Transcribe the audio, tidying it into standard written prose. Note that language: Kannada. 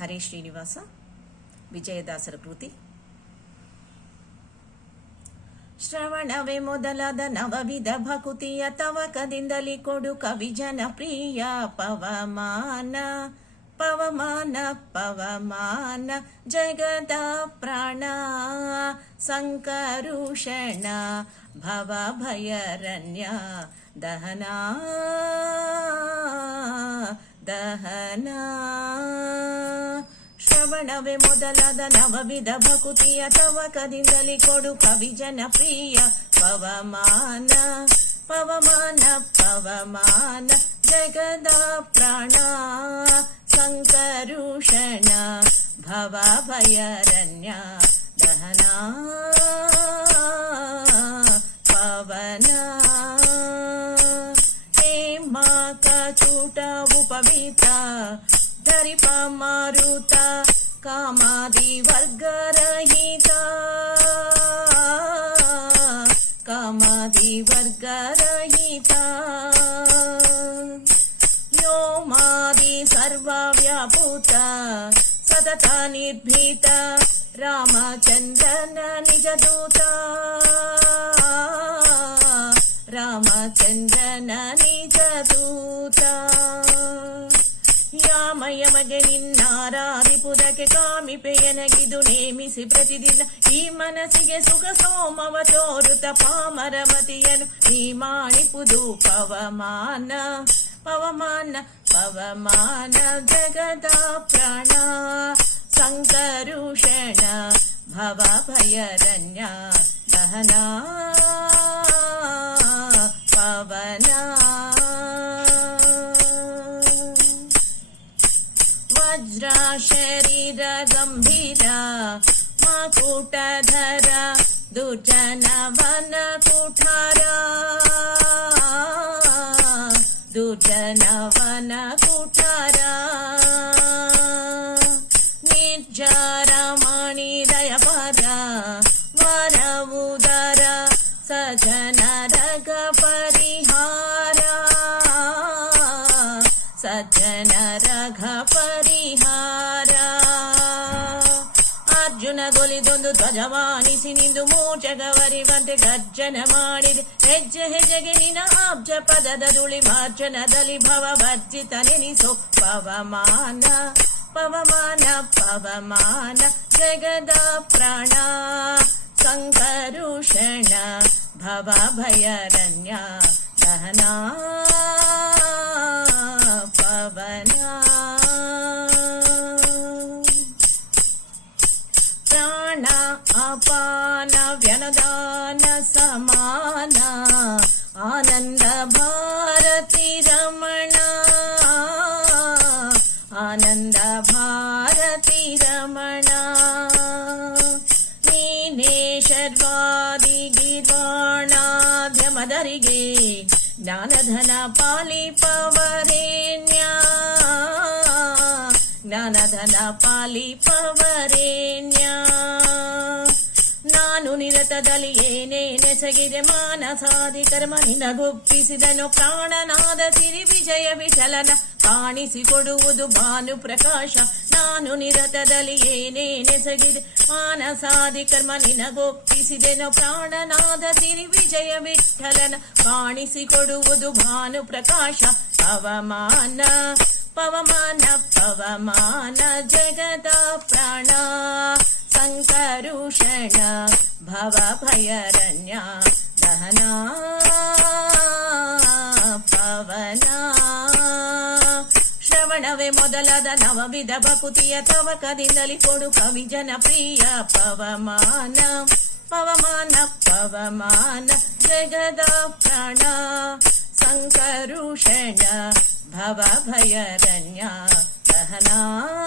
ಹರೇ ಶ್ರೀನಿವಾಸ. ವಿಜಯದಾಸರ ಕೃತಿ. ಶ್ರವಣವೇ ಮೊದಲಾದ ನವವಿಧ ಭಕುತಿಯ ತವಕದಿಂದಲಿ ಕೊಡು ಕವಿ ಜನಪ್ರಿಯ. ಪವಮಾನ ಪವಮಾನ ಪವಮಾನ ಜಗದ ಪ್ರಾಣ ಸಂಕರುಷಣ ಭವ ಭಯರಣ್ಯ ದಹನ ದಹನ. ಶ್ರವಣವೇ ಮೊದಲಾದ ನವವಿಧ ಭಕುತಿಯ ತವಕದಿಂದಲಿ ಕೊಡು ಕವಿ ಜನಪ್ರಿಯ. ಪವಮಾನ ಪವಮಾನ ಪವಮಾನ ಜಗದ ಪ್ರಾಣ ಸಂಕರುಷಣ ಭವ ಭಯರಣ್ಯ ದಹನ ಪವನ. ಹೇಮಾಕಚೂಟ ಉಪವೀತ ಧರಿಪ ಮಾರುತ ಕಾಮಾದಿ ವರ್ಗರಹಿತ. ಕಾಮಾದಿ ವರ್ಗರಹಿತ ವ್ಯೋಮಾದಿ ಸರ್ವವ್ಯಾಪುತ ಸತತ ನಿರ್ಭೀತ ರಾಮಚಂದ್ರನ ನಿಜದೂತ. ರಾಮಚಂದ್ರನ ನಿಜದೂತ. ಯಾಮಯಮಗೆ ನಿನ್ನಾರಾಧಿಪುದಕ್ಕೆ ಕಾಮಿಪೆಯನಗಿದು ನೇಮಿಸಿ ಪ್ರತಿದಿನ ಈ ಮನಸ್ಸಿಗೆ ಸುಖ ಸೋಮವ ತೋರುತ ಪಾಮರಮತಿಯನು ನೀ ಮಾಡಿಪುದು. ಪವಮಾನ ಪವಮಾನ ಪವಮಾನ ಜಗದ ಪ್ರಾಣ ಸಂಕರುಷಣ ಭವ ಭಯರಣ್ಯ ದಹನ ಪವನ. ವಜ್ರ ಶರೀರ ಗಂಭೀರ ಮಕುಟಧರ ದುರ್ಜನವನ ಕುಠಾರ. ದುರ್ಜನವನ ಕುಠಾರ ನಿರ್ಜರ ಮಣಿ ದಯಪರ ವರ ಉದರ ಸಜನ ರಗ ಪರಿಹಾರ. ಸಜ್ಜನ ರಘ ಪರಿಹಾರ. ಅರ್ಜುನ ಗೊಲಿದೊಂದು ಧ್ವಜವಾನಿಸಿ ನಿಂದು ಮೂರ್ಛಗವರಿವಂತೆ ಗರ್ಜನ ಮಾಡಿದೆ. ಹೆಜ್ಜೆ ಹೆಜ್ಜೆಗೆ ನಿನ ಅಬ್ಜ ಪದದ ದುಳಿ ಮಾರ್ಜನದಲ್ಲಿ ಭವ ಭರ್ಜಿತ ನೆನಿಸೋ. ಪವಮಾನ ಪವಮಾನ ಪವಮಾನ ಜಗದ ಪ್ರಾಣ ಸಂಕರುಷಣ ಭವ ಭಯರಣ್ಯ ದಹನ ಪವನ. ಪ್ರಾಣ ಅಪಾನ ವ್ಯನದಾನ ಸಮಾನ ಆನಂದ ಭಾರತಿ ರಮಣ. ಆನಂದ ಭಾರತಿ ರಮಣ. ನೀನೇ ಶರ್ವಾದಿ ಗಿರ್ವಾಣಾದ್ಯಮದರಿಗೆ ಜ್ಞಾನಧನ ಪಾಲಿಪವರೇಣ್ಯ. ಜ್ಞಾನಧನ ಪಾಲಿಪವರೇಣ್ಯ. ನಾನು ನಿರತದಲ್ಲಿ ಏನೇನೆಸಗಿದೆ ಮಾನಸಾದಿ ಕರ್ಮ ನಿನಗೊಪ್ಪಿಸಿದನು. ಪ್ರಾಣನಾದ ಸಿರಿ ವಿಜಯ ವಿಠಲನ ಕಾಣಿಸಿಕೊಡುವುದು ಭಾನು ಪ್ರಕಾಶ. ನಾನು ನಿರತದಲ್ಲಿ ಏನೇನೆಸಗಿದೆ ಮಾನಸಾದಿ ಕರ್ಮ ನಿನಗೊಪ್ಪಿಸಿದೆನು. ಪ್ರಾಣನಾದ ಸಿರಿ ವಿಜಯ ವಿಠಲನ ಕಾಣಿಸಿಕೊಡುವುದು ಭಾನು ಪ್ರಕಾಶ. ಪವಮಾನ ಪವಮಾನ ಪವಮಾನ ಜಗದ ಪ್ರಾಣ ಸಂಕರುಷಣ ಭವ ಭಯರಣ್ಯ ದಹನ ಪವನ. ಶ್ರವಣವೇ ಮೊದಲಾದ ನವವಿಧ ಭಕುತಿಯ ತವಕದಿಂದಲಿ ಕೊಡು ಕವಿ ಜನಪ್ರಿಯ. ಪವಮಾನ ಪವಮಾನ ಪವಮಾನ ಜಗದ ಪ್ರಾಣ ಸಂಕರುಷಣ ಭವ ಭಯರಣ್ಯ ದಹನ.